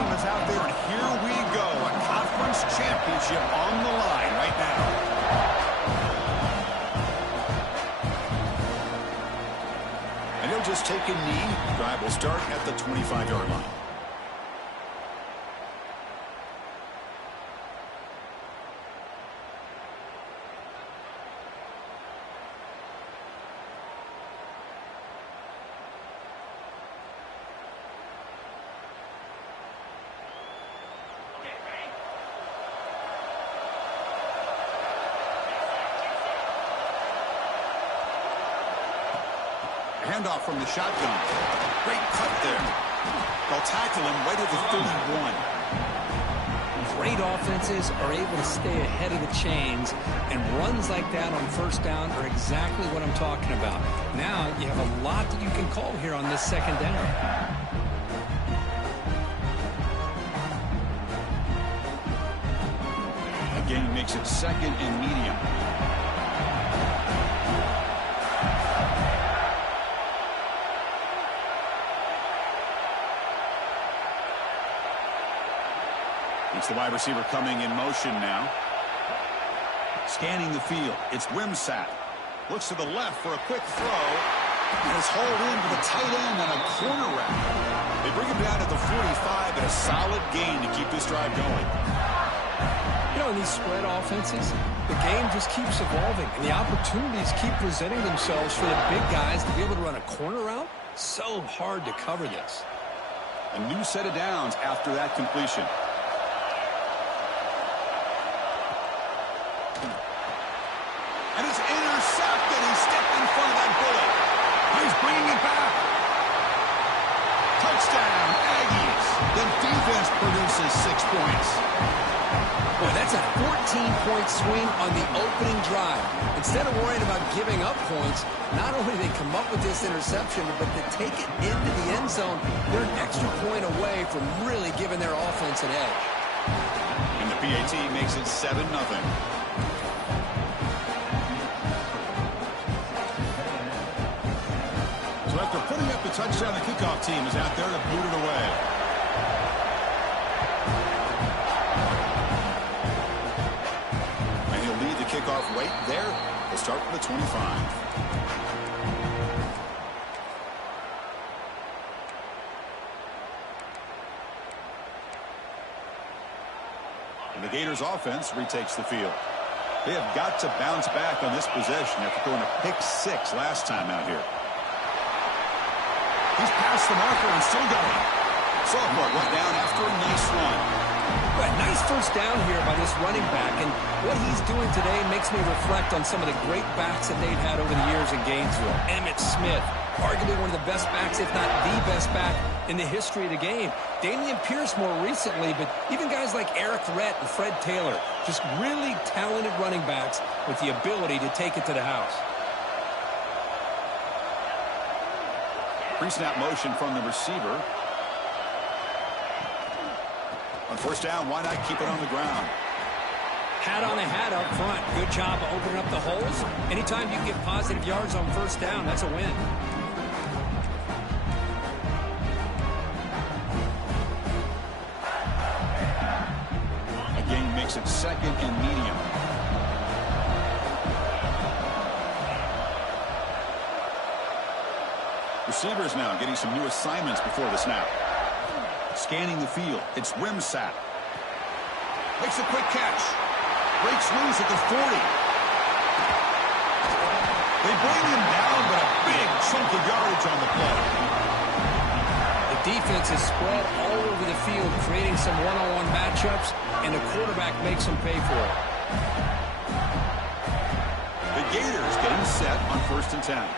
team is out there, and here we go. A conference championship on the line right now. And he'll just take a knee. Drive will start at the 25-yard line. Handoff from the shotgun. Great cut there. They'll tackle him right at the 31. Great offenses are able to stay ahead of the chains, and runs like that on first down are exactly what I'm talking about. Now you have a lot that you can call here on this second down. Again, makes it second and medium. It's the wide receiver coming in motion now. Scanning the field. It's Wimsatt. Looks to the left for a quick throw. And is hauled in with a tight end and a corner route. They bring him down at the 45 and a solid gain to keep this drive going. You know, in these spread offenses, the game just keeps evolving, and the opportunities keep presenting themselves for the big guys to be able to run a corner route. So hard to cover this. A new set of downs after that completion. And it's intercepted. He stepped in front of that bullet. He's bringing it back. Touchdown, Aggies. The defense produces 6 points. Boy, that's a 14-point swing on the opening drive. Instead of worrying about giving up points, not only do they come up with this interception, but to take it into the end zone, they're an extra point away from really giving their offense an edge. And the PAT makes it 7-0. So after putting up the touchdown, the kickoff team is out there to boot it away. And he'll lead the kickoff right there. He'll start from the 25. And the Gators offense retakes the field. They have got to bounce back on this possession after throwing a pick 6 last time out here. He's past the marker and still going. Sophomore went down after a nice run. Right, nice first down here by this running back, and what he's doing today makes me reflect on some of the great backs that they've had over the years in Gainesville. Emmitt Smith, arguably one of the best backs, if not the best back in the history of the game. Damian Pierce more recently, but even guys like Eric Rhett and Fred Taylor, just really talented running backs with the ability to take it to the house. Pre-snap motion from the receiver. On first down, why not keep it on the ground? Hat on the hat up front. Good job of opening up the holes. Anytime you can get positive yards on first down, that's a win. Again, makes it second and medium. Receivers now getting some new assignments before the snap. Scanning the field. It's Wimsatt. Makes a quick catch. Breaks loose at the 40. They bring him down, but a big chunk of yardage on the play. The defense is spread all over the field, creating some one-on-one matchups, and the quarterback makes them pay for it. The Gators getting set on first and 10.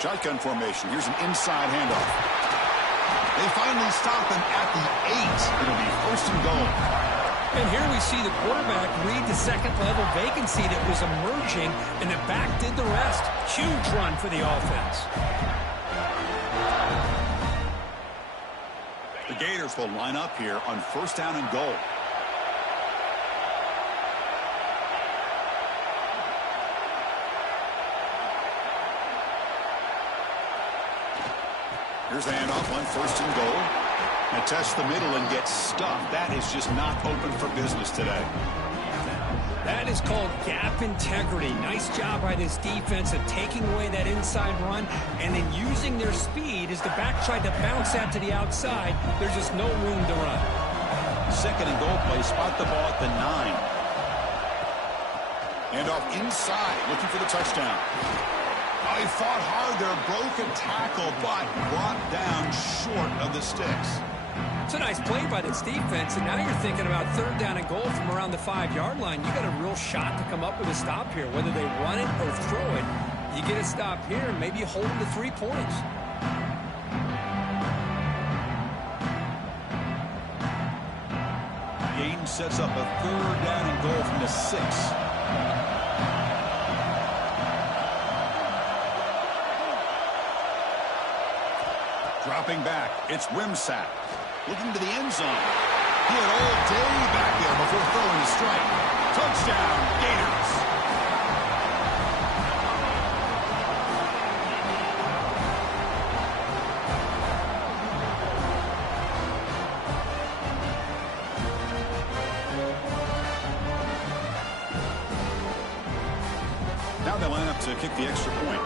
Shotgun formation. Here's an inside handoff. They finally stop him at the 8. It'll be first and goal. And here we see the quarterback read the second-level vacancy that was emerging, and the back did the rest. Huge run for the offense. The Gators will line up here on first down and goal. Here's the handoff on 1st and goal. Now test the middle and get stuffed. That is just not open for business today. That is called gap integrity. Nice job by this defense of taking away that inside run and then using their speed as the back tried to bounce that to the outside. There's just no room to run. 2nd and goal play. Spot the ball at the 9. Handoff inside, looking for the touchdown. Oh, he fought hard there, broke a tackle, but brought down short of the sticks. It's a nice play by this defense, and now you're thinking about 3rd down and goal from around the 5-yard line. You got a real shot to come up with a stop here. Whether they run it or throw it, you get a stop here and maybe hold them to 3 points. Game sets up a 3rd down and goal from the 6. Dropping back, it's Wimsatt. Looking to the end zone. He had all day back there before throwing the strike. Touchdown, Gators. Now they line up to kick the extra point.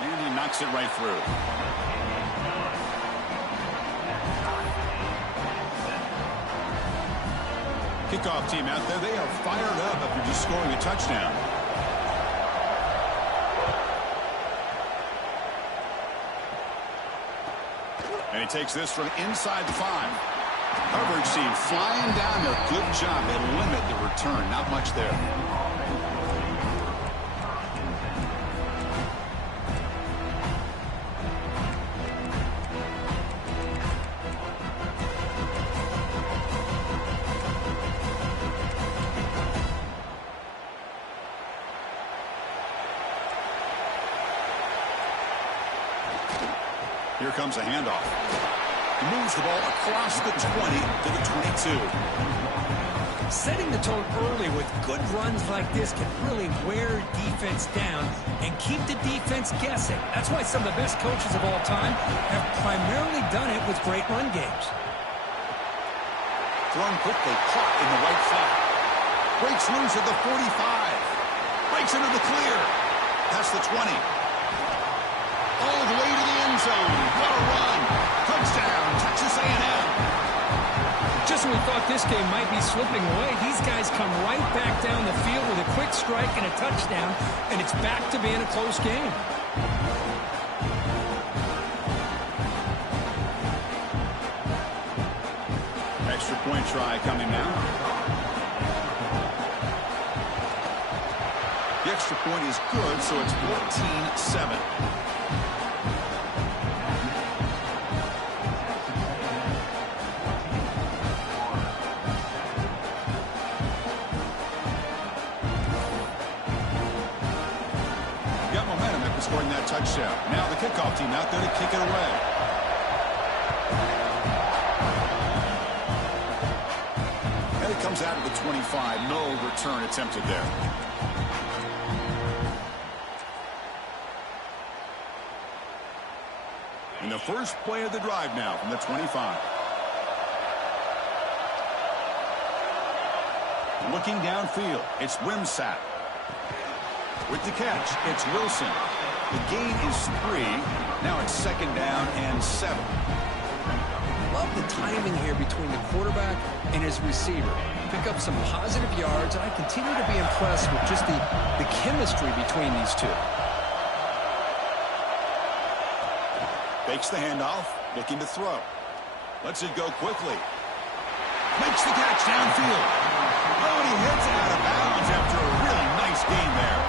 And he knocks it right through. Kickoff team out there, they are fired up after just scoring a touchdown. And he takes this from inside the 5. Coverage team flying down there. Good job. They limit the return. Not much there. Here comes a handoff. He moves the ball across the 20 to the 22. Setting the tone early with good runs like this can really wear defense down and keep the defense guessing. That's why some of the best coaches of all time have primarily done it with great run games. Thrown quickly, caught in the right flat. Breaks loose at the 45. Breaks into the clear. Past the 20. All the way to the end zone. What a run. Touchdown, Texas A&M. Just when we thought this game might be slipping away, these guys come right back down the field with a quick strike and a touchdown, and it's back to being a close game. Extra point try coming now. The extra point is good, so it's 14-7. Scoring that touchdown. Now the kickoff team out there to kick it away. And it comes out of the 25. No return attempted there. And the first play of the drive now from the 25. Looking downfield, it's Wimsatt. With the catch, it's Wilson. The gain is 3. Now it's 2nd down and 7. Love the timing here between the quarterback and his receiver. Pick up some positive yards, and I continue to be impressed with just the chemistry between these two. Fakes the handoff, looking to throw. Lets it go quickly. Makes the catch downfield. Oh, and he hits out of bounds after a really nice gain there.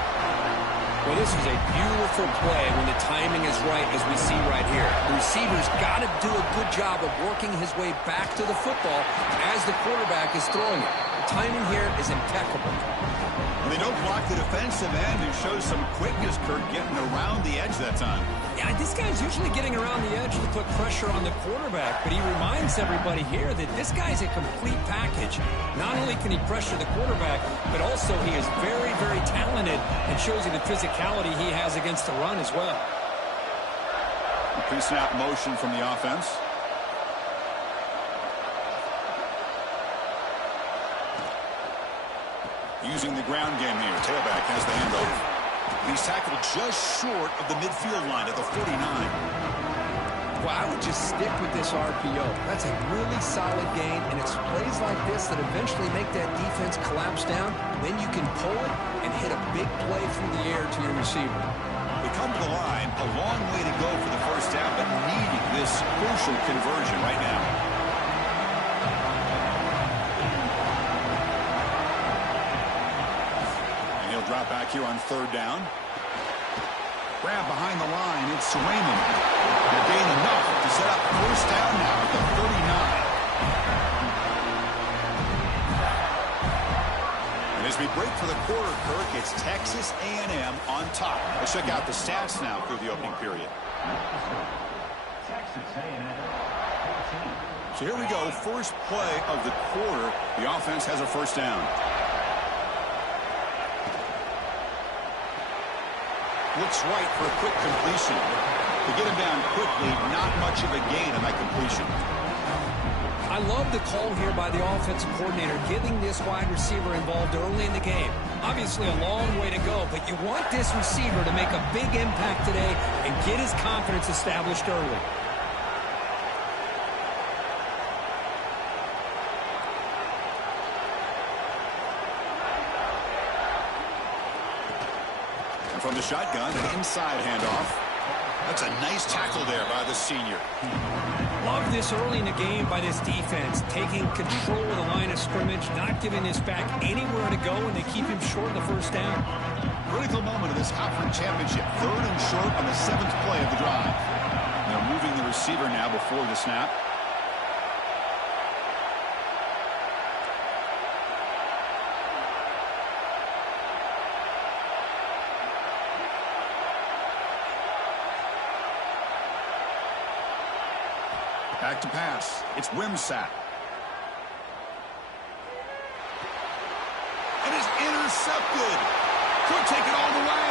Well, this is a beautiful play when the timing is right, as we see right here. The receiver's got to do a good job of working his way back to the football as the quarterback is throwing it. The timing here is impeccable. They don't block the defensive end and shows some quickness, Kurt, getting around the edge that time. Yeah, this guy's usually getting around the edge to put pressure on the quarterback, but he reminds everybody here that this guy's a complete package. Not only can he pressure the quarterback, but also he is very, very talented and shows you the physicality he has against the run as well. Pre-snap motion from the offense. Using the ground game here. Tailback has the handover. He's tackled just short of the midfield line at the 49. Well, I would just stick with this RPO. That's a really solid gain, and it's plays like this that eventually make that defense collapse down. Then you can pull it and hit a big play through the air to your receiver. We come to the line, a long way to go for the first down, but needing this crucial conversion right now. And he'll drop back here on third down. Grab behind the line, it's Raymond. They'll gain enough to set up first down now at the 39. And as we break for the quarter, Kirk, it's Texas A&M on top. Let's check out the stats now through the opening period. So here we go, first play of the quarter. The offense has a first down. Looks right for a quick completion. To get him down quickly, not much of a gain on that completion. I love the call here by the offensive coordinator, getting this wide receiver involved early in the game. Obviously a long way to go, but you want this receiver to make a big impact today and get his confidence established early. And from the shotgun, an inside handoff. That's a nice tackle there by the senior. Love this early in the game by this defense, taking control of the line of scrimmage, not giving this back anywhere to go, and they keep him short of the first down. Critical moment of this conference championship. Third and short on the 7th play of the drive. They're moving the receiver now before the snap. Back to pass. It's Wimsatt. And it's intercepted. Could take it all the way.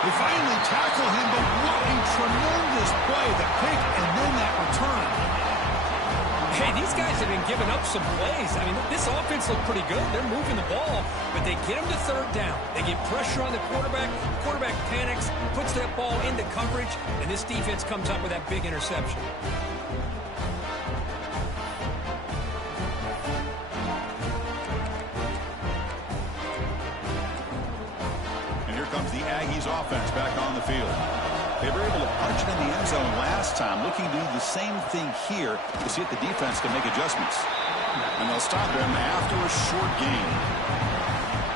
They finally tackle him, but what a tremendous play. The pick and then that return. Hey, these guys have been giving up some plays. I mean, this offense looked pretty good. They're moving the ball, but they get him to third down. They get pressure on the quarterback. Quarterback panics, puts that ball into coverage, and this defense comes up with that big interception. And here comes the Aggies offense back on the field. They were able to punch it in the end zone last time, looking to do the same thing here to see if the defense can make adjustments. And they'll stop them after a short gain.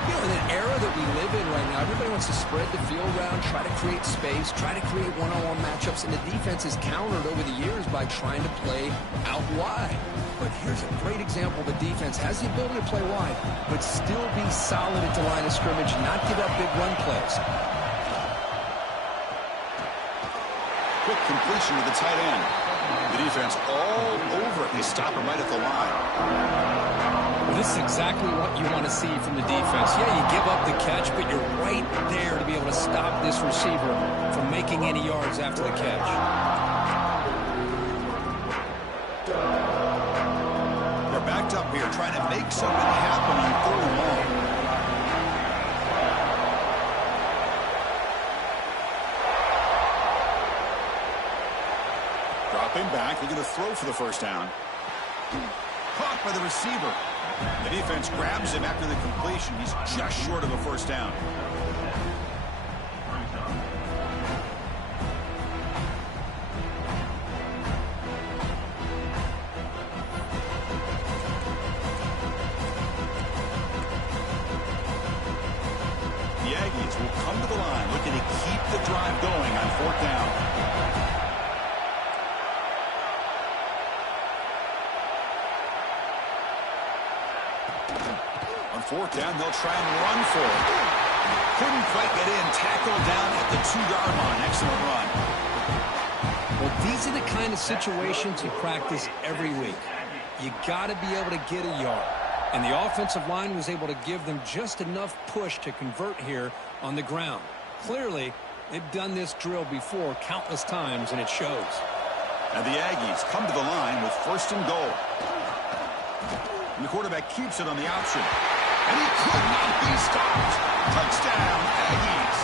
You know, in an era that we live in right now, everybody wants to spread the field around, try to create space, try to create one-on-one matchups, and the defense is countered over the years by trying to play out wide. But here's a great example. The defense has the ability to play wide, but still be solid at the line of scrimmage, not give up big run plays. Quick completion to the tight end. The defense all over it. They stop him right at the line. Well, this is exactly what you want to see from the defense. Yeah, you give up the catch, but you're right there to be able to stop this receiver from making any yards after the catch. They're backed up here trying to make something happen on third and long. Dropping back, looking to throw for the first down. Caught by the receiver. The defense grabs him after the completion. He's just short of a first down. The Aggies will come to the line looking to keep the drive going on fourth down. On fourth down, they'll try and run for it. Couldn't quite get in. Tackled down at the 2-yard line. Excellent run. Well, these are the kind of situations you practice every week. You got to be able to get a yard. And the offensive line was able to give them just enough push to convert here on the ground. Clearly, They've done this drill before countless times, and it shows. And the Aggies come to the line with 1st and goal. And the quarterback keeps it on the option. And he could not be stopped. Touchdown, Aggies.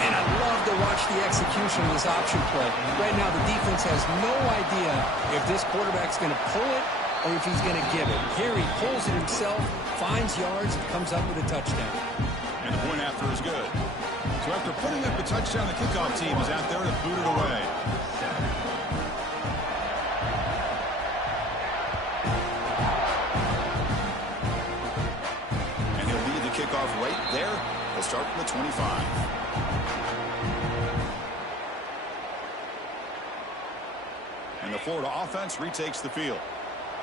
And I love to watch the execution of this option play. Right now, the defense has no idea if this quarterback's going to pull it or if he's going to give it. Here he pulls it himself, finds yards, and comes up with a touchdown. And the point after is good. So after putting up the touchdown, the kickoff team is out there to boot it away. And he'll lead the kickoff right there. He'll start from the 25. And the Florida offense retakes the field.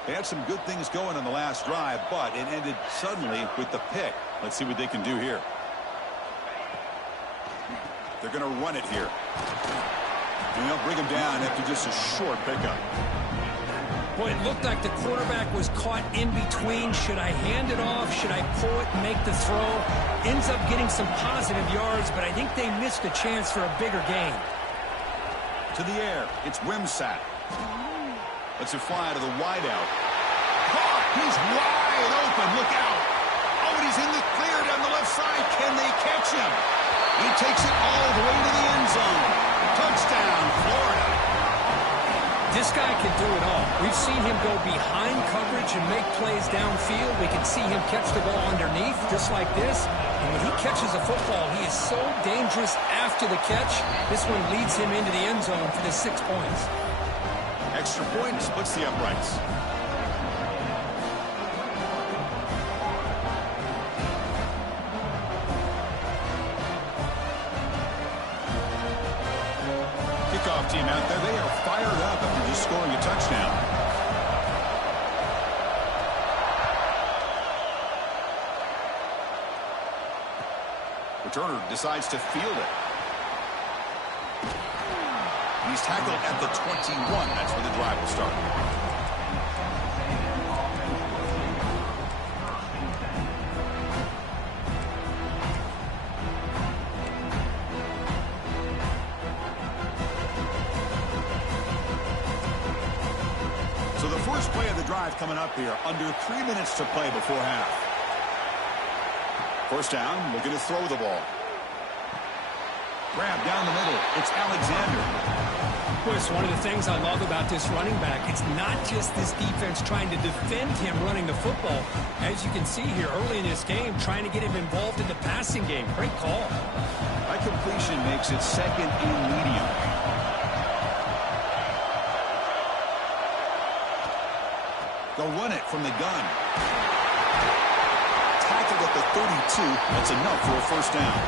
They had some good things going on the last drive, but it ended suddenly with the pick. Let's see what they can do here. They're going to run it here. And they'll bring him down after just a short pickup. Boy, it looked like the quarterback was caught in between. Should I hand it off? Should I pull it and make the throw? Ends up getting some positive yards, but I think they missed a chance for a bigger gain. To the air, it's Wimsatt. Lets it fly to the wideout. Caught! He's wide open. Look out. Oh, and he's in the clear down the left side. Can they catch him? He takes it all the way to the end zone. Touchdown, Florida. This guy can do it all. We've seen him go behind coverage and make plays downfield. We can see him catch the ball underneath, just like this. And when he catches a football, he is so dangerous after the catch. This one leads him into the end zone for the 6 points. Extra point splits the uprights. Kickoff team out there. They are fired up after just scoring a touchdown. Returner decides to field it. He's tackled at the 21. That's where the drive will start. So the first play of the drive coming up here. Under 3 minutes to play before half. First down, looking to throw the ball. Grab down the middle. It's Alexander. Well, it's one of the things I love about this running back. It's not just this defense trying to defend him running the football. As you can see here early in this game, trying to get him involved in the passing game. Great call. That completion makes it 2nd and medium. They'll run it from the gun. Tackled at the 32. That's enough for a first down.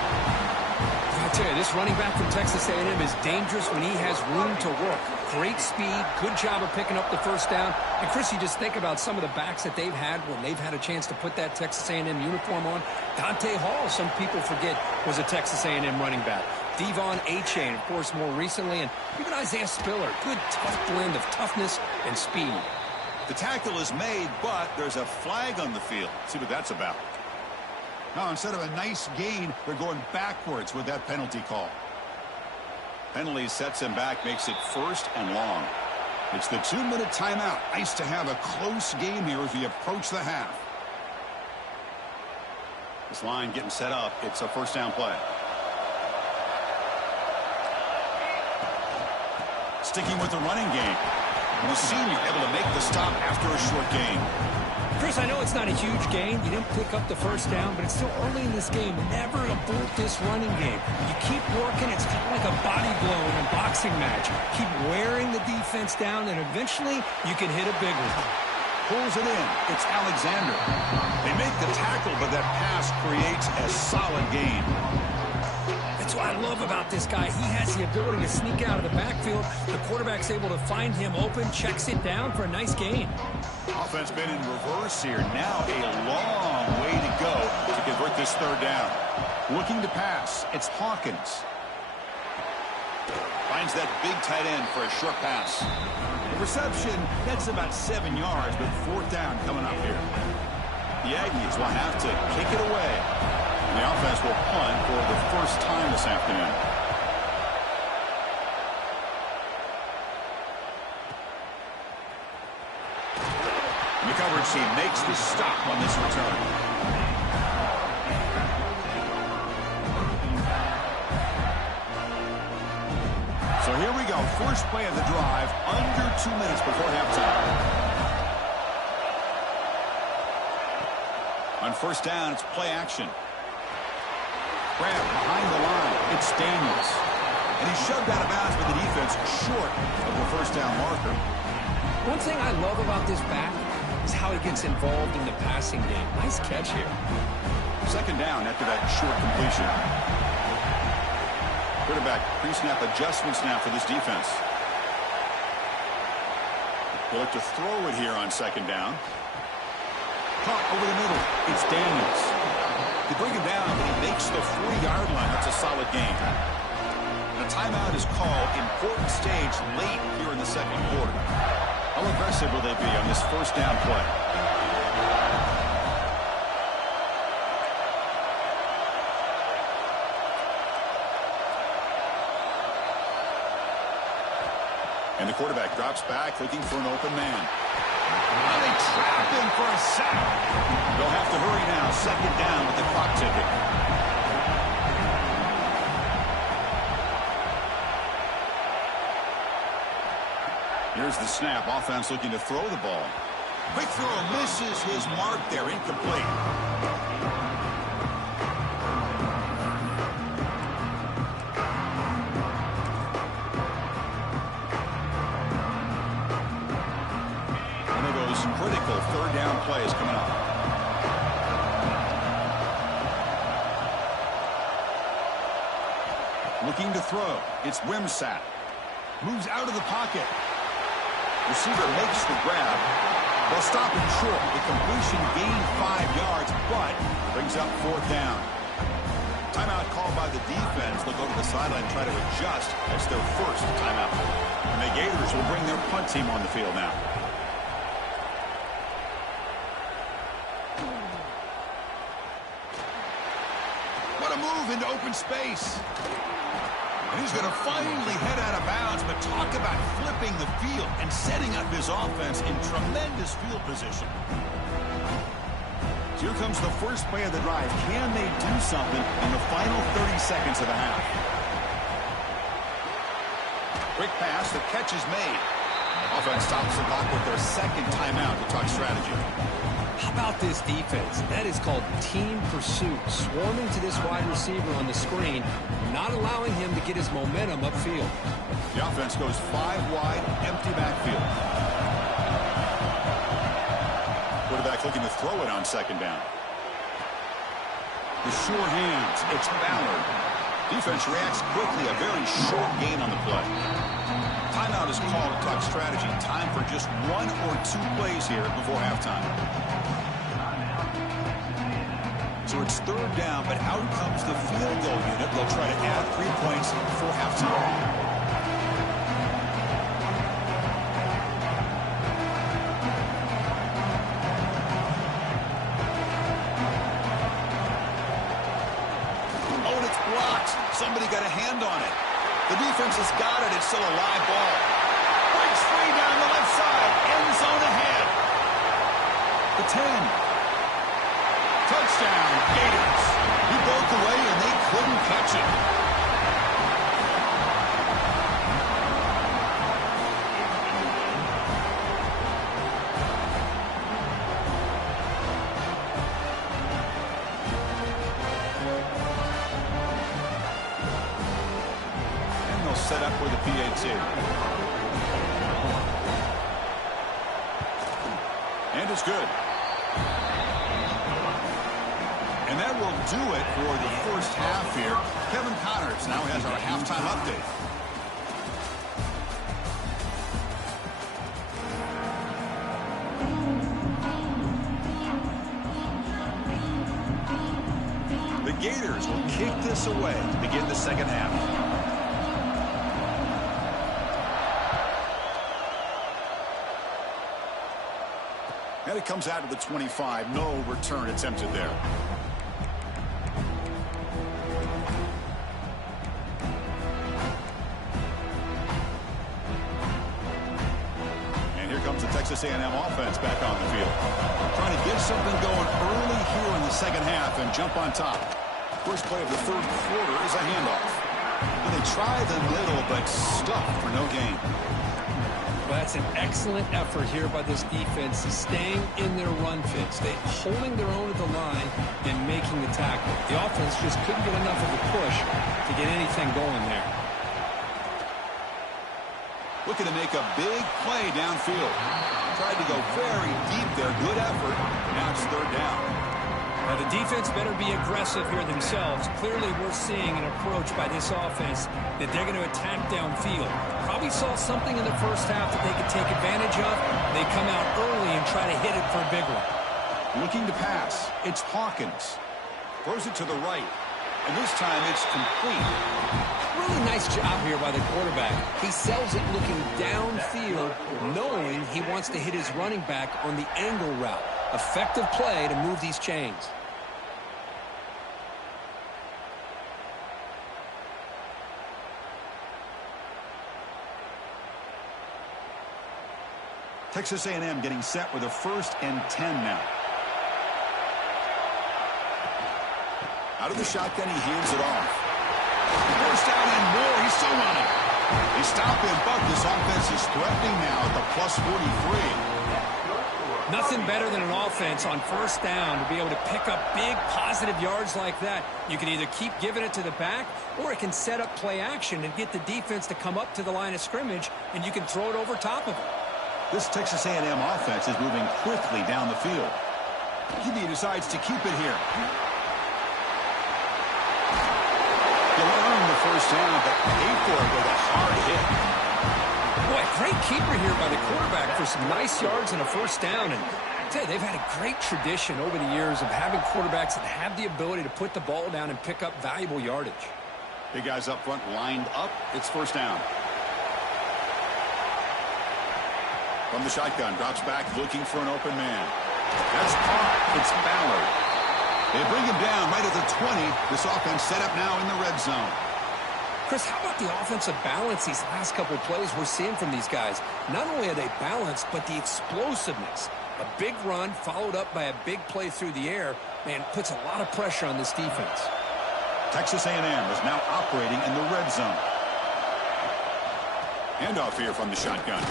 I tell you, this running back from Texas A&M is dangerous when he has room to work. Great speed, good job of picking up the first down. And, Chris, you just think about some of the backs that they've had when they've had a chance to put that Texas A&M uniform on. Dante Hall, some people forget, was a Texas A&M running back. Devon Achane, of course, more recently. And even Isaiah Spiller, good, tough blend of toughness and speed. The tackle is made, but there's a flag on the field. Let's see what that's about. Now, instead of a nice gain, they're going backwards with that penalty call. Penalty sets him back, makes it 1st and long. It's the 2-minute timeout. Nice to have a close game here as we approach the half. This line getting set up. It's a first down play. Sticking with the running game. And the senior able to make the stop after a short gain. Chris, I know it's not a huge gain. You didn't pick up the first down, but it's still early in this game. Never abort this running game. You keep working. It's kind of like a body blow in a boxing match. Keep wearing the defense down, and eventually you can hit a big one. Pulls it in. It's Alexander. They make the tackle, but that pass creates a solid gain. That's what I love about this guy. He has the ability to sneak out of the backfield. The quarterback's able to find him open, checks it down for a nice gain. Offense been in reverse here. Now a long way to go to convert this third down. Looking to pass. It's Hawkins. Finds that big tight end for a short pass. The reception, that's about 7 yards, but 4th down coming up here. The Aggies will have to kick it away. And the offense will punt for the first time this afternoon. And the coverage team makes the stop on this return. So here we go. First play of the drive, under 2 minutes before halftime. On first down, it's play action. Grab behind the line. It's Daniels. And he's shoved out of bounds by the defense short of the first down marker. One thing I love about this back is how he gets involved in the passing game. Nice catch here. Second down after that short completion. Quarterback pre-snap adjustments now for this defense. They'll look to throw it here on second down. Caught over the middle. It's Daniels. They bring him down, but he makes the 40-yard line. That's a solid gain. A timeout is called. Important stage late here in the second quarter. How aggressive will they be on this first down play? And the quarterback drops back looking for an open man. Now they trap him for a sack. They'll have to hurry now. Second down with the clock ticking. Here's the snap. Offense looking to throw the ball. Quick throw misses his mark there. Incomplete. One of those critical third down plays coming up. Looking to throw. It's Wimsatt. Moves out of the pocket. Receiver makes the grab. They'll stop him short. The completion gained 5 yards, but brings up fourth down. Timeout called by the defense. They'll go to the sideline and try to adjust. That's their first timeout. And the Gators will bring their punt team on the field now. What a move into open space. And he's going to finally head out of bounds, but talk about flipping the field and setting up his offense in tremendous field position. So here comes the first play of the drive. Can they do something in the final 30 seconds of the half? Quick pass, the catch is made. Offense stops the clock with their second timeout to talk strategy. How about this defense? That is called team pursuit. Swarming to this wide receiver on the screen, not allowing him to get his momentum upfield. The offense goes 5 wide, empty backfield. Quarterback looking to throw it on second down. The sure hands. It's Ballard. Defense reacts quickly. A very short gain on the play. Timeout is called to talk strategy. Time for just 1 or 2 plays here before halftime. So it's third down, but out comes the field goal unit. They'll try to add 3 points before halftime. Somebody got a hand on it. The defense has got it. It's still a live ball. Breaks free down the left side. End zone ahead. The 10. Touchdown, Gators. He broke away and they couldn't catch it. Set up for the PAT. And it's good. And that will do it for the first half here. Kevin Connors now has our halftime update. The Gators will kick this away to begin the second half. And it comes out of the 25. No return attempted there. comes the Texas A&M offense back on the field. Trying to get something going early here in the second half and jump on top. First play of the third quarter is a handoff. And they try the middle, but stuffed for no gain. Well, that's an excellent effort here by this defense, staying in their run fits. They're holding their own at the line and making the tackle. The offense just couldn't get enough of a push to get anything going there. Looking to make a big play downfield. Tried to go very deep there. Good effort. Now it's third down. Now, the defense better be aggressive here themselves. Clearly, we're seeing an approach by this offense that they're going to attack downfield. Probably saw something in the first half that they could take advantage of. They come out early and try to hit it for a big one. Looking to pass. It's Hawkins. Throws it to the right. And this time it's complete. Really nice job here by the quarterback. He sells it looking downfield, knowing he wants to hit his running back on the angle route. Effective play to move these chains. Texas A&M getting set with a 1st and 10 now. Out of the shotgun, he hands it off. First down and more. He's still running. They stop him, but this offense is threatening now at the plus 43. Nothing better than an offense on first down to be able to pick up big positive yards like that. You can either keep giving it to the back, or it can set up play action and get the defense to come up to the line of scrimmage, and you can throw it over top of it. This Texas A&M offense is moving quickly down the field. He decides to keep it here. He'll earn the first down, but pay for it with a hard hit. Boy, great keeper here by the quarterback for some nice yards and a first down. And I tell you, they've had a great tradition over the years of having quarterbacks that have the ability to put the ball down and pick up valuable yardage. Big guys up front lined up. It's first down. From the shotgun, drops back looking for an open man. That's caught. It's Ballard. They bring him down right at the 20. This offense set up now in the red zone. Chris, how about the offensive balance these last couple of plays we're seeing from these guys? Not only are they balanced, but the explosiveness. A big run followed up by a big play through the air, man, puts a lot of pressure on this defense. Texas A&M is now operating in the red zone. Handoff here from the shotgun.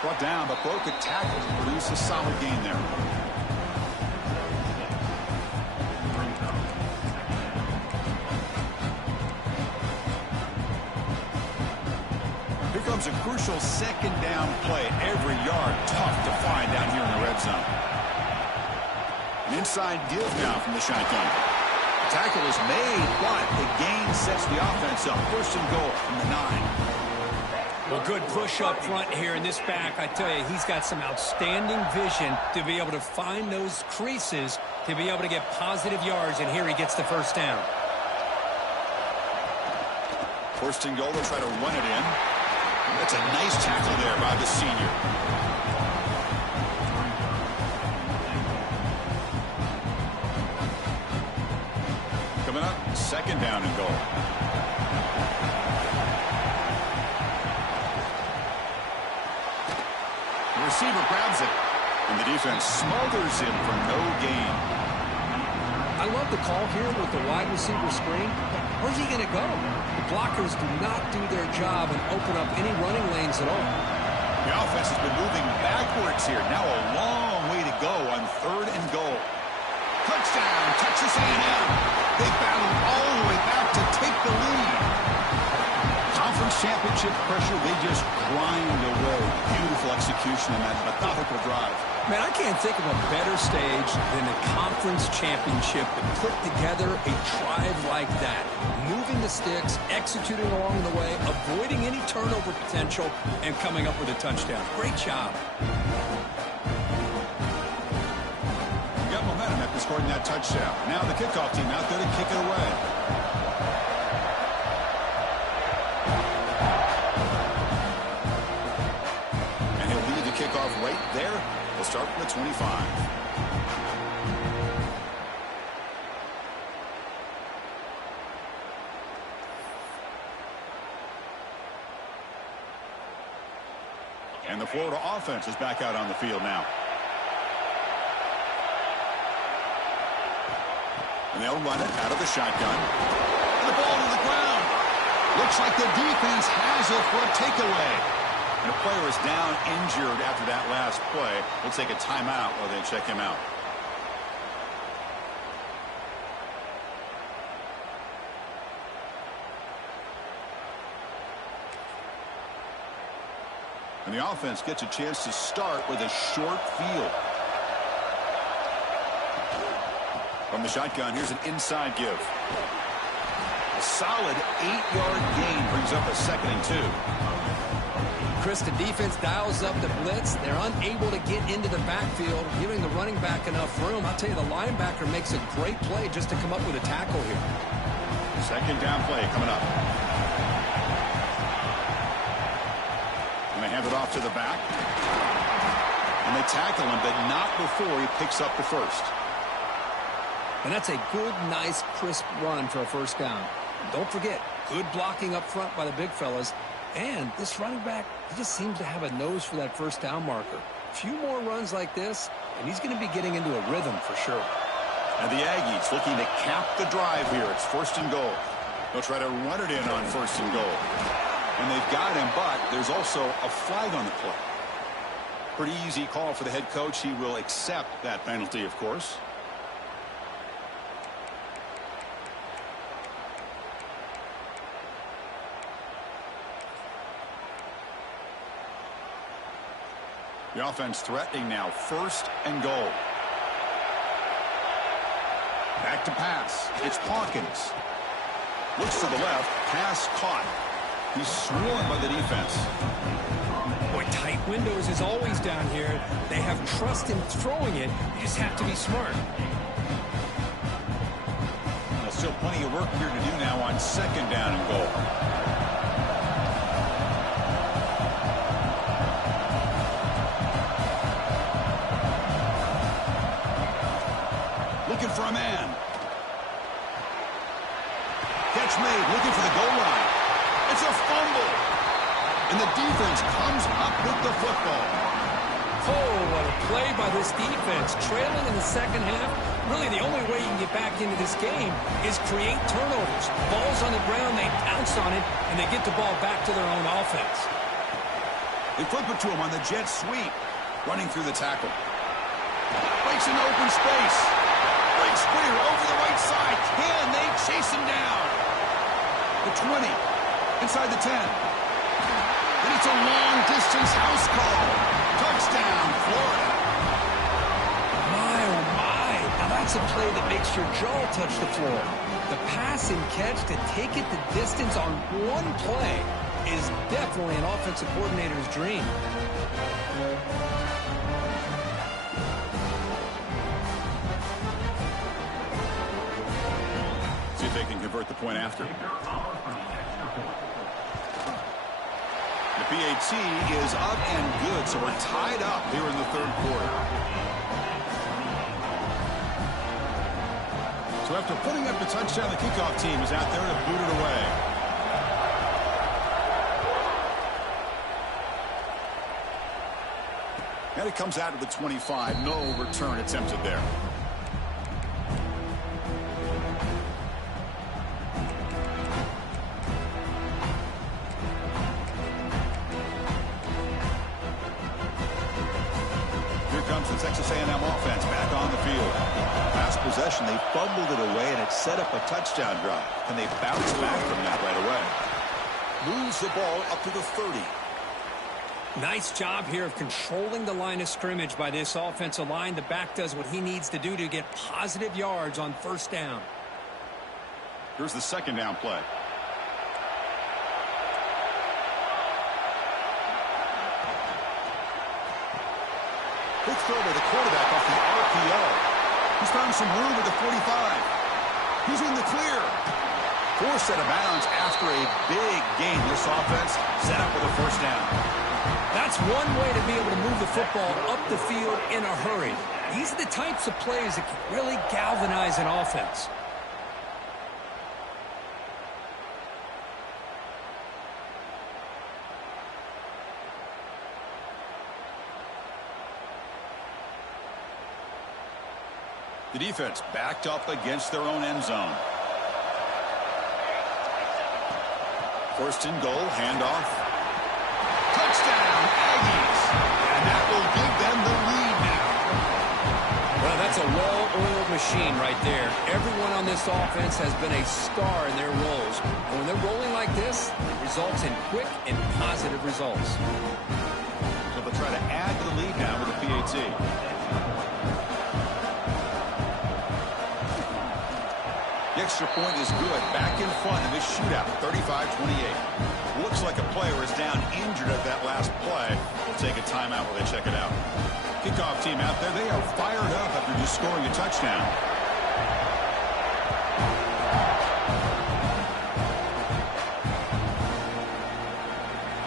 Brought down, but broke a tackle to produce a solid gain there. Here comes a crucial second down play. Every yard tough to find down here in the red zone. An inside give now from the shotgun. The tackle is made, but the gain sets the offense up. First and goal from the 9. Well, good push up front here in this back. I tell you, he's got some outstanding vision to be able to find those creases to be able to get positive yards, and here he gets the first down. First and goal, they'll try to run it in. That's a nice tackle there by the senior. Coming up, second down and goal. The receiver grabs it, and the defense smothers him for no gain. I love the call here with the wide receiver screen. Where's he going to go? The blockers do not do their job and open up any running lanes at all. The offense has been moving backwards here. Now a long way to go on third and goal. Touchdown, Texas A&M. They battled all the way back to take the lead. Conference championship pressure, they just grind away. Beautiful execution in that methodical drive. Man, I can't think of a better stage than the conference championship to put together a drive like that. Moving the sticks, executing along the way, avoiding any turnover potential, and coming up with a touchdown. Great job. You got momentum after scoring that touchdown. Now the kickoff team out there to kick it away. And he'll lead the kickoff right there. We'll start from the 25. And the Florida offense is back out on the field now. And they'll run it out of the shotgun. And the ball to the ground. Looks like the defense has it for a takeaway. And a player is down injured after that last play. We'll take a timeout while they check him out. And the offense gets a chance to start with a short field. From the shotgun, here's an inside give. A solid 8-yard gain brings up a 2nd and 2. Chris, the defense dials up the blitz. They're unable to get into the backfield, giving the running back enough room. I'll tell you, the linebacker makes a great play just to come up with a tackle here. 2nd down play coming up. And they hand it off to the back. And they tackle him, but not before he picks up the first. And that's a good, nice, crisp run for a first down. Don't forget, good blocking up front by the big fellas. And this running back, he just seems to have a nose for that first down marker. A few more runs like this, and he's going to be getting into a rhythm for sure. And the Aggies looking to cap the drive here. It's 1st and goal. They'll try to run it in on 1st and goal. And they've got him, but there's also a flag on the play. Pretty easy call for the head coach. He will accept that penalty, of course. The offense threatening now. 1st and goal. Back to pass. It's Hawkins. Looks to the left. Pass caught. He's swarmed by the defense. Boy, tight windows is always down here. They have trust in throwing it. You just have to be smart. Well, still plenty of work here to do now on 2nd down and goal. Looking for a man. Catch made, looking for the goal line. It's a fumble. And the defense comes up with the football. Oh, what a play by this defense. Trailing in the second half. Really, the only way you can get back into this game is create turnovers. Ball's on the ground, they pounce on it, and they get the ball back to their own offense. They flip it to him on the jet sweep. Running through the tackle. Breaks into open space. Breaks clear over the right side. Can they chase him down? The 20. Inside the 10. And it's a long-distance house call. Touchdown, Florida. My, oh my. Now that's a play that makes your jaw touch the floor. The pass and catch to take it the distance on one play is definitely an offensive coordinator's dream. See if they can convert the point after. The PAT is up and good, so we're tied up here in the 3rd quarter. So after putting up the touchdown, the kickoff team is out there to boot it away. And it comes out of the 25. No return attempted there. Texas A&M offense back on the field. Last possession, they fumbled it away, and it set up a touchdown drive. And they bounce back from that right away. Moves the ball up to the 30. Nice job here of controlling the line of scrimmage by this offensive line. The back does what he needs to do to get positive yards on 1st down. Here's the 2nd down play. Quick throw by the quarterback off the RPO. He's found some room at the 45. He's in the clear. Forced out of bounds after a big gain. This offense set up with a 1st down. That's one way to be able to move the football up the field in a hurry. These are the types of plays that can really galvanize an offense. The defense backed up against their own end zone. First and goal, handoff. Touchdown, Aggies. And that will give them the lead now. Well, that's a well-oiled machine right there. Everyone on this offense has been a star in their roles. And when they're rolling like this, it results in quick and positive results. So they'll try to add to the lead now with a PAT. The extra point is good. Back in front in this shootout, 35-28. Looks like a player is down injured at that last play. We'll take a timeout while they check it out. Kickoff team out there, they are fired up after just scoring a touchdown.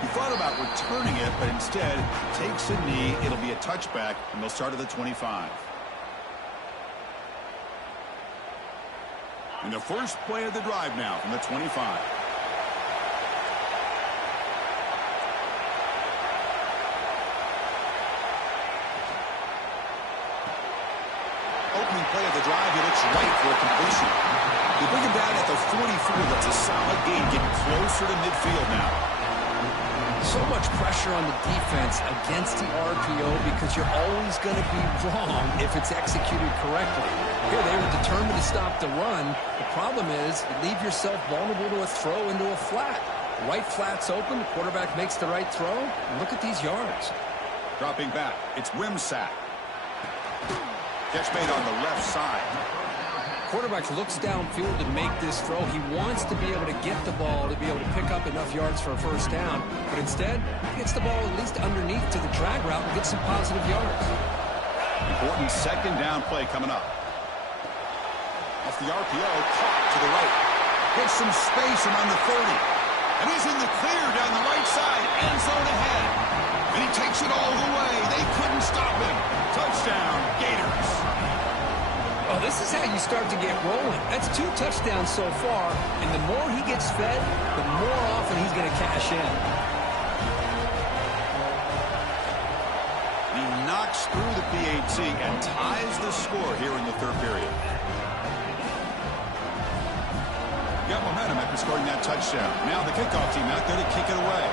He thought about returning it, but instead takes a knee. It'll be a touchback, and they'll start at the 25. And the first play of the drive now from the 25. Opening play of the drive, he looks right for a completion. They bring him down at the 44. That's a solid gain, getting closer to midfield now. So much pressure on the defense against the RPO because you're always going to be wrong if it's executed correctly. Here they were determined to stop the run. The problem is you leave yourself vulnerable to a throw into a flat. The right flat's open, the quarterback makes the right throw, and look at these yards. Dropping back, it's Wimsatt. Catch made on the left side. Quarterback looks downfield to make this throw. He wants to be able to get the ball to be able to pick up enough yards for a first down. But instead, he gets the ball at least underneath to the drag route and gets some positive yards. Important second down play coming up. Off the RPO, caught to the right. Gets some space around the 30. And he's in the clear down the right side. End zone ahead. And he takes it all the way. They couldn't stop him. Touchdown, Gators. Oh, this is how you start to get rolling. That's 2 touchdowns so far, and the more he gets fed, the more often he's going to cash in. He knocks through the PAT and ties the score here in the third period. Got momentum after scoring that touchdown. Now the kickoff team out there to kick it away.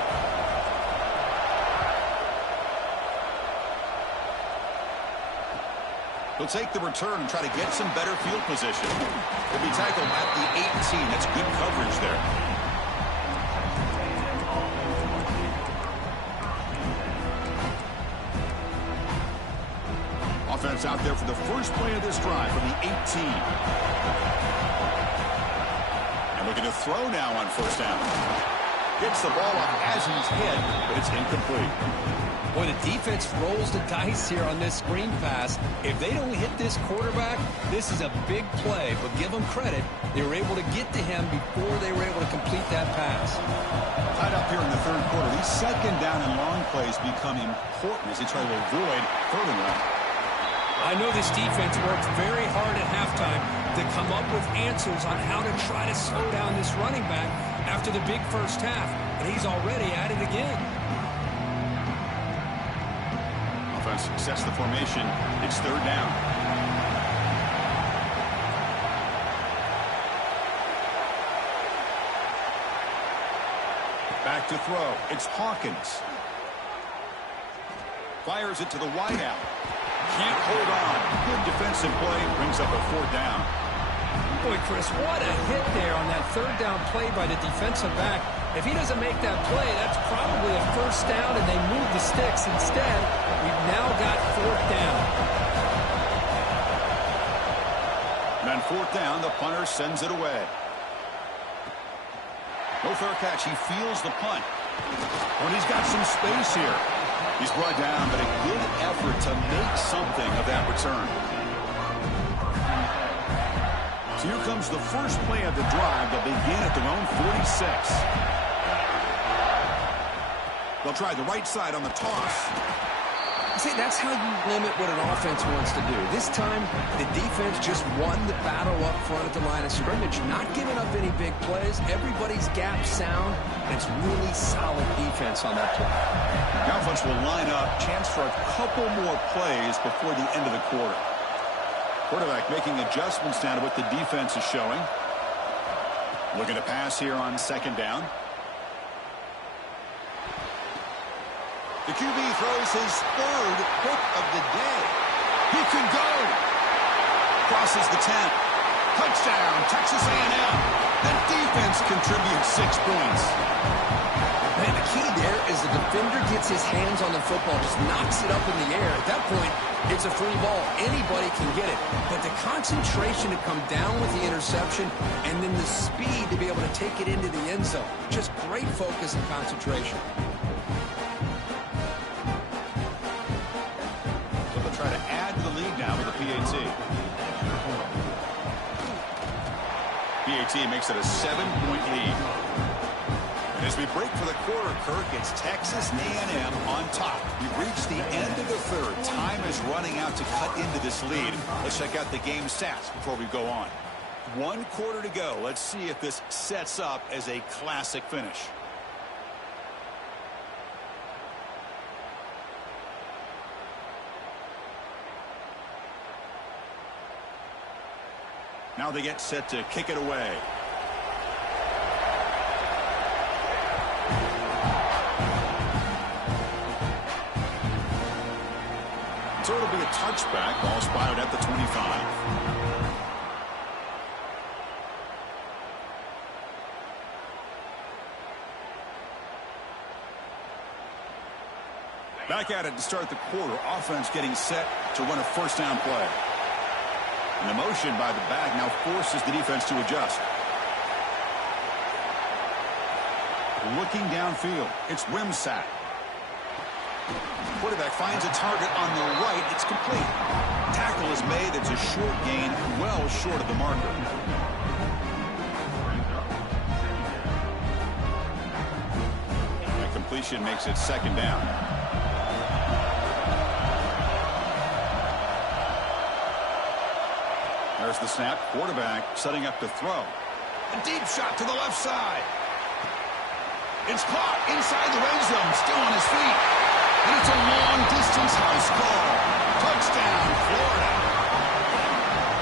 He'll take the return and try to get some better field position. He'll be tackled at the 18. That's good coverage there. Offense out there for the first play of this drive from the 18. And looking to throw now on first down. Gets the ball off Azzy's head, but it's incomplete. When the defense rolls the dice here on this screen pass, if they don't hit this quarterback, this is a big play. But give them credit, they were able to get to him before they were able to complete that pass. Tied up here in the third quarter. These second down and long plays become important as they try to avoid third and long. I know this defense worked very hard at halftime to come up with answers on how to try to slow down this running back after the big first half. And he's already at it again. Success the formation. It's third down. Back to throw. It's Hawkins. Fires it to the wideout. Can't hold on. Good defensive play. Brings up a fourth down. Boy, Chris, what a hit there on that third down play by the defensive back. If he doesn't make that play, that's probably a first down, and they move the sticks. Instead, we've now got fourth down. And on fourth down, the punter sends it away. No fair catch. He feels the punt. When he's got some space here. He's brought down, but a good effort to make something of that return. So here comes the first play of the drive. They'll begin at their own 46. They'll try the right side on the toss. See, that's how you limit what an offense wants to do. This time, the defense just won the battle up front at the line of scrimmage, not giving up any big plays. Everybody's gap sound, and it's really solid defense on that play. The offense will line up. Chance for a couple more plays before the end of the quarter. Quarterback making adjustments now to what the defense is showing. Looking to pass here on second down. The QB throws his third pick of the day. He can go. Crosses the 10. Touchdown, Texas A&M. The defense contributes 6 points. Man, the key there is the defender gets his hands on the football, just knocks it up in the air. At that point, it's a free ball. Anybody can get it. But the concentration to come down with the interception and then the speed to be able to take it into the end zone. Just great focus and concentration. So they'll try to add to the lead now with a PAT. PAT makes it a 7-point lead. And as we break for the quarter, Kirk, it's Texas A&M on top. We've reached the end of the third. Time is running out to cut into this lead. Let's check out the game stats before we go on. 1 quarter to go. Let's see if this sets up as a classic finish. Now they get set to kick it away. So it'll be a touchback. Ball spotted at the 25. Back at it to start the quarter. Offense getting set to run a first down play. And the motion by the back now forces the defense to adjust. Looking downfield. It's Wimsatt. Quarterback finds a target on the right. It's complete. Tackle is made. It's a short gain, well short of the marker. That completion makes it second down. There's the snap. Quarterback setting up to throw. A deep shot to the left side. It's caught inside the red zone. Still on his feet. And it's a long-distance house call. Touchdown, Florida.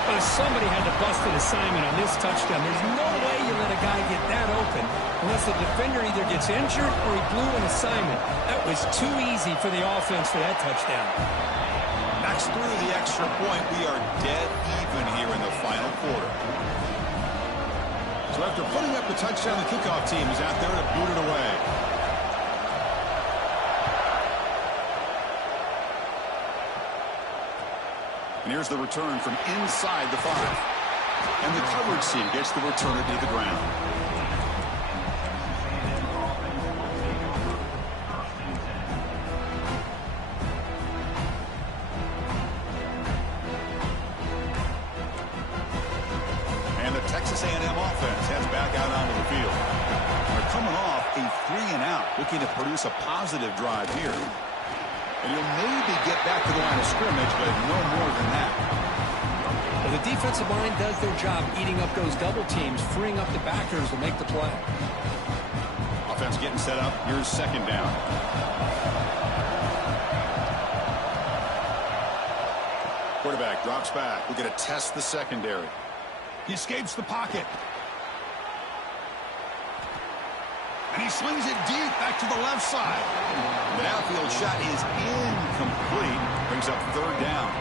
Well, somebody had to bust an assignment on this touchdown. There's no way you let a guy get that open unless the defender either gets injured or he blew an assignment. That was too easy for the offense for that touchdown. Backs through the extra point. We are dead even here in the final quarter. So after putting up the touchdown, the kickoff team is out there to boot it away. And here's the return from inside the 5. And the coverage team gets the returner to the ground. And the Texas A&M offense heads back out onto the field. They're coming off a 3-and-out, looking to produce a positive drive here. And he'll maybe get back to the line of scrimmage, but no more than that. Well, the defensive line does their job eating up those double teams, freeing up the backers to make the play. Offense getting set up. Here's second down. Quarterback drops back. We're going to test the secondary. He escapes the pocket. And he slings it deep back to the left side. The outfield shot is incomplete. Brings up third down.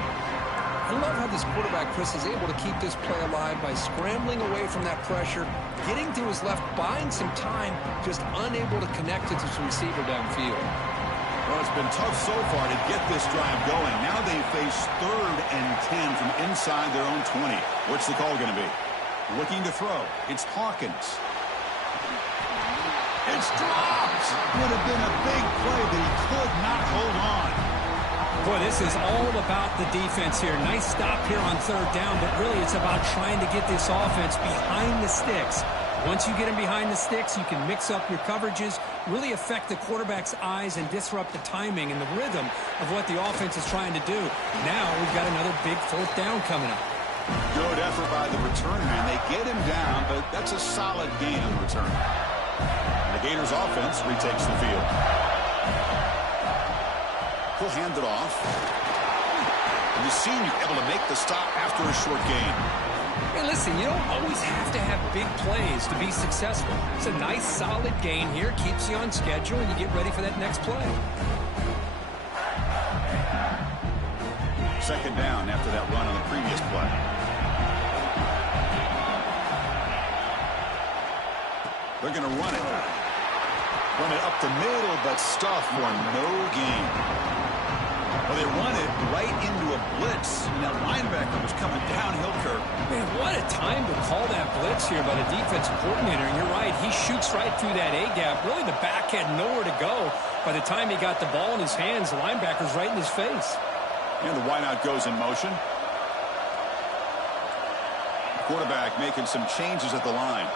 I love how this quarterback, Chris, is able to keep this play alive by scrambling away from that pressure, getting to his left, buying some time, just unable to connect it to his receiver downfield. Well, it's been tough so far to get this drive going. Now they face 3rd and 10 from inside their own 20. What's the call going to be? Looking to throw. It's Hawkins. It's dropped. Would have been a big play, but he could not hold on. Boy, this is all about the defense here. Nice stop here on 3rd down, but really it's about trying to get this offense behind the sticks. Once you get him behind the sticks, you can mix up your coverages, really affect the quarterback's eyes and disrupt the timing and the rhythm of what the offense is trying to do. Now we've got another big 4th down coming up. Good effort by the return man. They get him down, but that's a solid gain on the return. The Gators offense retakes the field. He'll hand it off. And the senior able to make the stop after a short gain. Hey, listen, you don't always have to have big plays to be successful. It's a nice, solid gain here. Keeps you on schedule, and you get ready for that next play. Second down after that run on the previous play. They're going to run it. Run it up the middle, but stuff for no gain. Well, they run it right into a blitz, and that linebacker was coming downhill, Kirk. Man, what a time to call that blitz here by the defensive coordinator. And you're right, he shoots right through that A-gap. Really, the back had nowhere to go. By the time he got the ball in his hands, the linebacker's right in his face. And the wideout goes in motion. Quarterback making some changes at the line.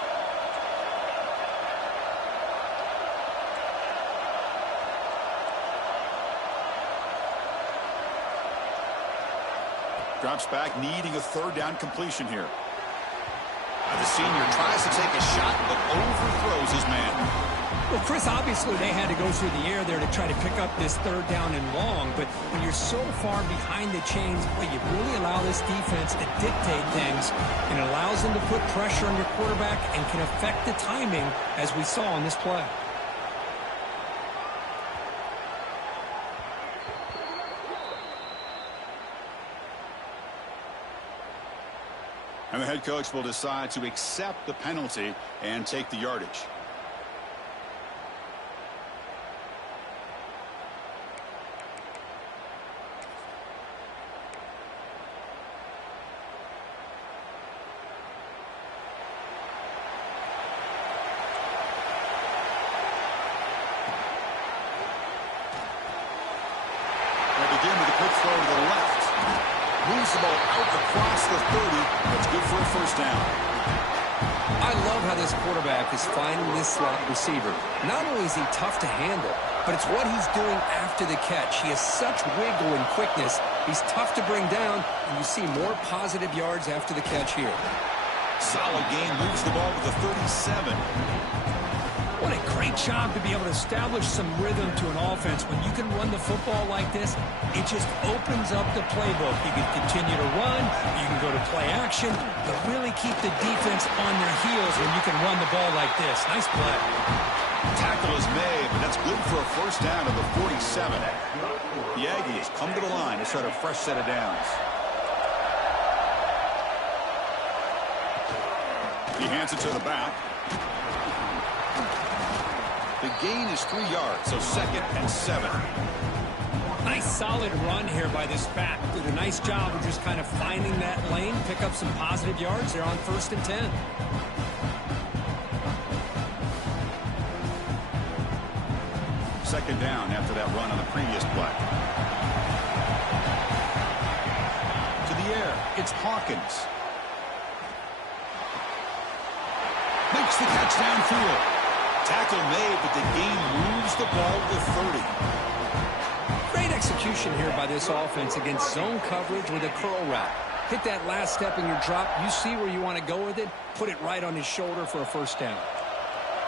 Drops back, needing a third down completion here. The senior tries to take a shot, but overthrows his man. Well, Chris, obviously they had to go through the air there to try to pick up this third down and long, but when you're so far behind the chains, well, you really allow this defense to dictate things, and it allows them to put pressure on your quarterback and can affect the timing, as we saw on this play. And the head coach will decide to accept the penalty and take the yardage. They begin with a quick throw to the left. Moves the ball out across the 30. That's good for a first down. I love how this quarterback is finding this slot receiver. Not only is he tough to handle, but it's what he's doing after the catch. He has such wiggle and quickness. He's tough to bring down, and you see more positive yards after the catch here. Solid gain, moves the ball to the 37. What a great job to be able to establish some rhythm to an offense. When you can run the football like this, it just opens up the playbook. You can continue to run, you can go to play action, but really keep the defense on their heels when you can run the ball like this. Nice play. Tackle is made, but that's good for a first down at the 47. The Aggies come to the line to start a fresh set of downs. He hands it to the back. The gain is 3 yards, so 2nd and 7. Nice solid run here by this back. Did a nice job of just kind of finding that lane, pick up some positive yards. They're on 1st and 10. Second down after that run on the previous play. To the air, it's Hawkins. Makes the catch downfield. Tackle made, but the gain moves the ball to 30. Great execution here by this offense against zone coverage with a curl route. Hit that last step in your drop. You see where you want to go with it. Put it right on his shoulder for a first down.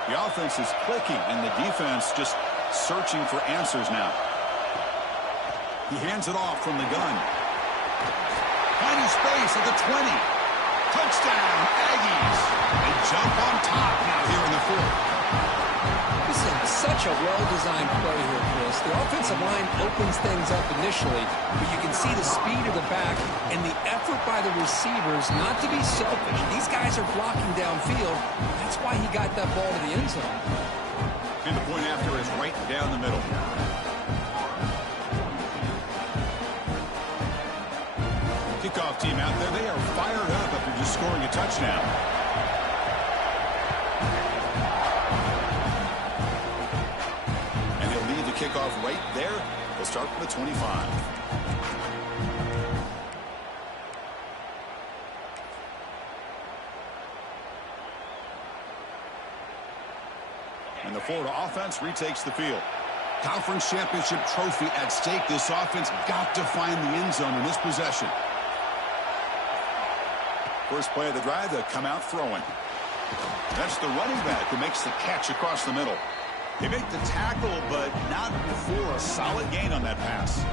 The offense is clicking, and the defense just searching for answers now. He hands it off from the gun. Finding space at the 20. Touchdown, Aggies. They jump on top now here in the 4th. This is such a well-designed play here, Chris. The offensive line opens things up initially, but you can see the speed of the back and the effort by the receivers not to be selfish. These guys are blocking downfield. That's why he got that ball to the end zone. And the point after is right down the middle. Kickoff team out there. They are fired up after just scoring a touchdown. Kickoff right there. They'll start from the 25. And the Florida offense retakes the field. Conference championship trophy at stake. This offense got to find the end zone in this possession. First play of the drive, they'll come out throwing. That's the running back who makes the catch across the middle. They make the tackle, but not before a solid gain on that pass.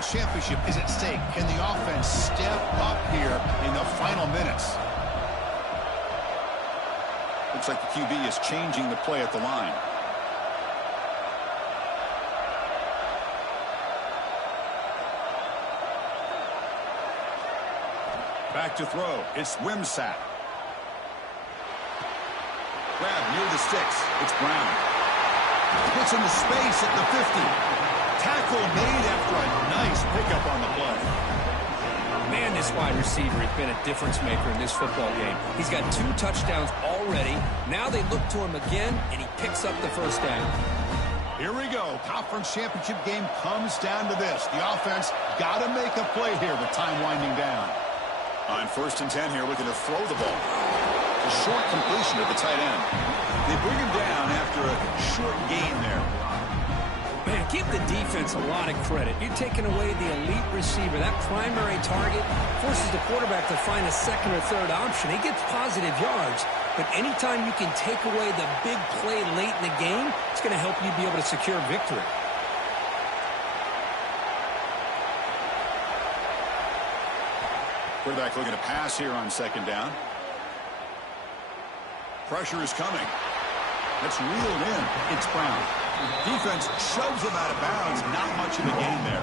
conference championship is at stake. Can the offense step up here in the final minutes? Looks like the QB is changing the play at the line. Back to throw. It's Wimsatt. Grab near the sticks. It's Brown. Puts into space at the 50. Tackle made after a nice pickup on the play. Man, this wide receiver has been a difference maker in this football game. He's got 2 touchdowns already. Now they look to him again, and he picks up the first down. Here we go. Conference championship game comes down to this. The offense got to make a play here with time winding down. On 1st and 10 here, looking to throw the ball. A short completion at the tight end. They bring him down after a short gain there. Man, give the defense a lot of credit. You're taking away the elite receiver. That primary target forces the quarterback to find a second or third option. He gets positive yards, but anytime you can take away the big play late in the game, it's going to help you be able to secure victory. Quarterback looking to pass here on 2nd down. Pressure is coming. That's reeled in. It's Brown. Defense shoves him out of bounds. Not much of a gain there.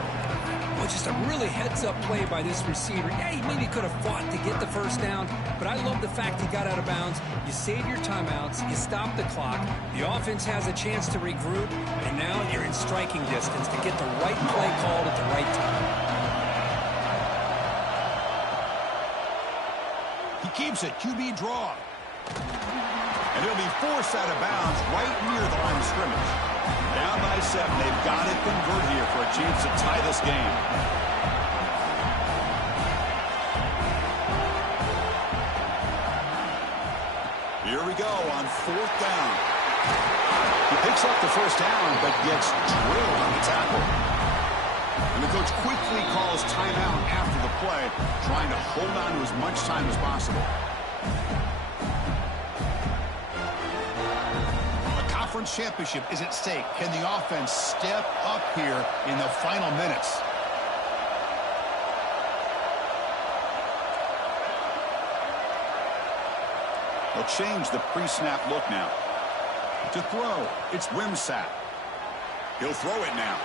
Well, just a really heads-up play by this receiver. Yeah, he maybe could have fought to get the first down, but I love the fact he got out of bounds. You save your timeouts. You stop the clock. The offense has a chance to regroup, and now you're in striking distance to get the right play called at the right time. He keeps it. QB draw. And he'll be forced out of bounds right near the line of scrimmage. Down by 7. They've got to convert here for a chance to tie this game. Here we go on 4th down. He picks up the first down, but gets drilled on the tackle. And the coach quickly calls timeout after the play, trying to hold on to as much time as possible. A conference championship is at stake. Can the offense step up here in the final minutes? They'll change the pre-snap look now. To throw, it's Wimsatt. He'll throw it now.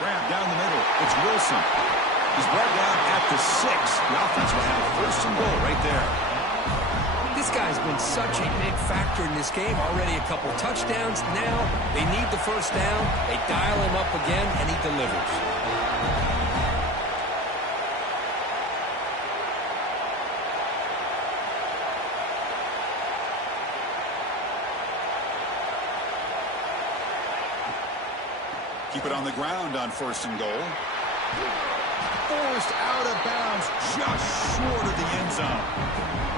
Grab down the middle. It's Wilson. He's brought down at the 6. The offense will have 1st and goal right there. This guy's been such a big factor in this game. Already a couple touchdowns. Now they need the first down. They dial him up again, and he delivers. Keep it on the ground on 1st and goal. Forced out of bounds just short of the end zone.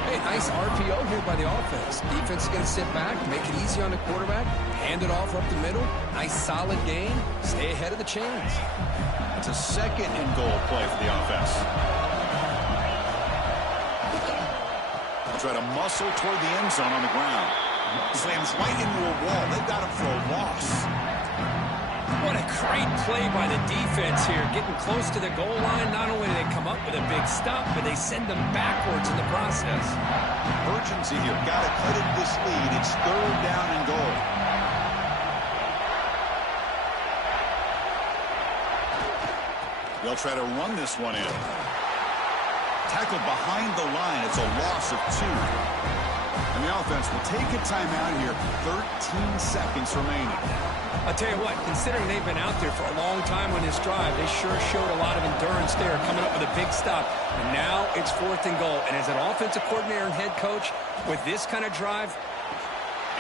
Hey, nice RPO here by the offense. Defense is going to sit back, make it easy on the quarterback, hand it off up the middle. Nice solid gain. Stay ahead of the chains. That's a 2nd and goal play for the offense. They'll try to muscle toward the end zone on the ground. Slams right into a wall. They've got him for a loss. What a great play by the defense here. Getting close to the goal line, not only do they come up with a big stop, but they send them backwards in the process. Urgency here. Got to cut into this lead. It's 3rd down and goal. They'll try to run this one in. Tackled behind the line. It's a loss of 2. And the offense will take a timeout here. 13 seconds remaining. I'll tell you what, considering they've been out there for a long time on this drive, they sure showed a lot of endurance there, coming up with a big stop. And now it's 4th and goal. And as an offensive coordinator and head coach, with this kind of drive...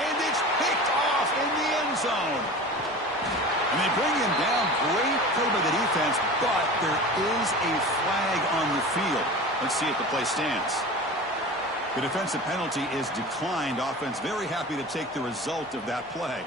And it's picked off in the end zone. And they bring him down. Great play by the defense, but there is a flag on the field. Let's see if the play stands. The defensive penalty is declined. Offense very happy to take the result of that play.